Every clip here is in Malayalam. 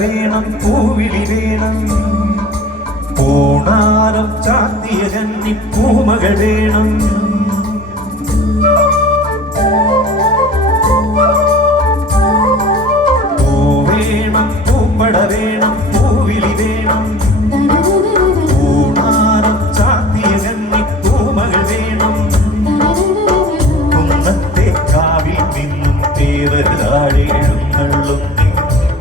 വേണം പൂവിളി വേണം പൂണാരം ചാത്തിയ കന്നി പൂമകൾ വേണം പൂവേണം പൂപ്പട വേണം പൂവിളി വേണം പൂണാരം ചാത്തിയ കന്നി പൂമകൾ വേണം കുന്നത്തെ കാവിൽ നിന്നും തേവരാഴെ എഴുന്നള്ളുന്നേ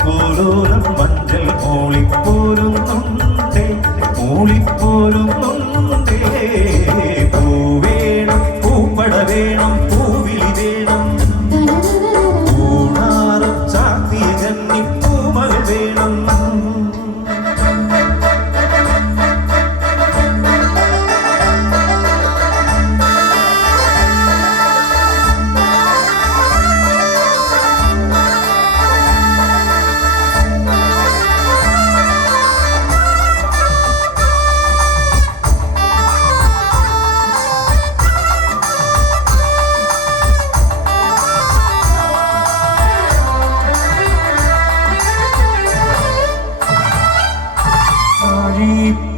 കോലോലം മഞ്ചൽ മൂളിപ്പോരുന്നുണ്ടേ മൂളിപ്പോരുന്നുണ്ടേ പൂവേണം പൂപ്പട വേണം പൂവിളി വേണം പൂണാരം ചാത്തിയ കന്നി പൂമകൾ വേണം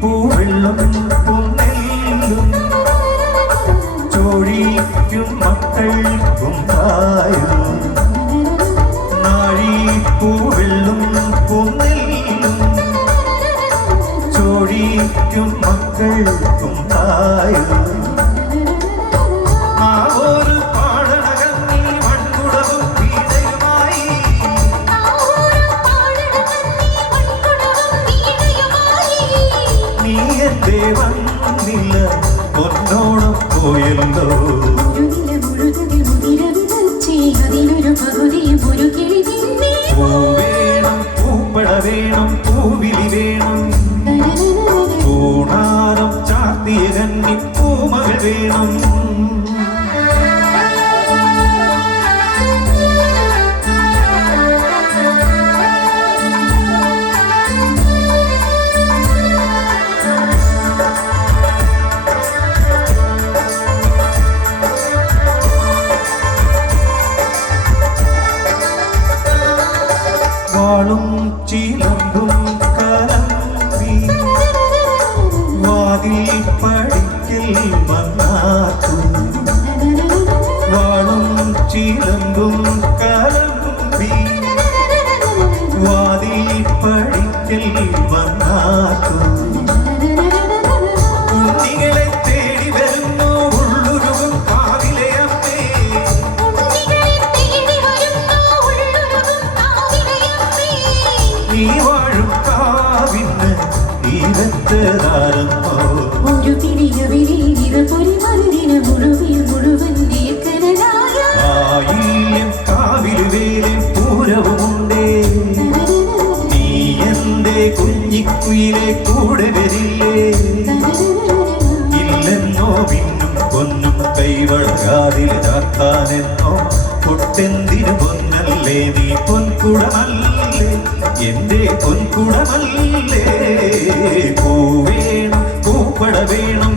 പൂവെള്ളം പൊന്നെല്ലും ചോഴിക്കും മക്കൾക്കും തായും നാഴിപ്പൂവെള്ളം പൊന്നെല്ലും ചോഴിക്കും മക്കൾക്കും തായും ആ ഒരു പാടണകന്നീ മൺകുടവും വീടയുമായി നീ എന്റെ വന്നില്ല പൊന്നോണം പോയല്ലോ പൂവേണം പൂപ്പട വേണം പൂവിളി വേണം പൂണാരം ചാത്തിയ കന്നി പൂമകൾ വേണം വാളും ചിലമ്പും കലമ്പി വാതിൽ പടിക്കൽ വന്നാത്തു വാളും ചിലമ്പും കലമ്പി വാതിൽ പടിക്കൽ വന്നാത്തു കുട്ടികളെ തേടി വരുന്നു ഉള്ളുരുകും കാവിലെ അമ്മേ നീ വാഴും കാവിന്ന് നീരത്തതാരന്നോ ഒരു ആയില്യം കാവിൽ വേലെ പൂരവുമുണ്ടേ നീ എന്റെ കുഞ്ഞിക്കുയിലെ കൂടെ വരില്ലേ ഇല്ലെന്നോ പിന്നും പൊന്നും കൈവളകാതിൽ ചാത്താനെന്നോ പൊട്ടെന്തിനു പൊന്നല്ലേ നീ പൊൻകുടമല്ലേ എന്റെ പൊൻകുടമല്ലേ പൂവേണം പൂപ്പട വേണം